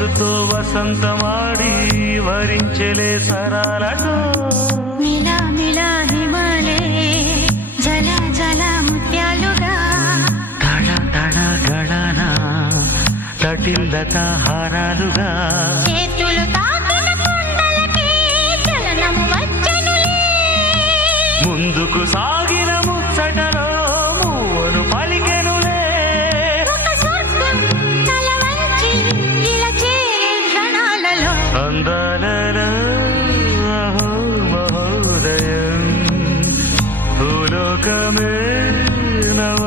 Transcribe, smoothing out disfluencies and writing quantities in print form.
మనసుతో వసంతమాడి వరించెలే సరాలతో మిలా మిలా హిమాలే జల జల ముత్యాలుగా తడ తడ గళన తటిల్లత హారాలుగా చేతులు తాకిన కొండలకి చలనము వచ్చెనులే ముందుకు సాగిన ముచ్చటలో మూవను పలికెనులే ఒక స్వర్గం తల వంచి ఇలా చేరే క్షణాలలో అందాలలో అహో మహోదయం భూలోకమే నవ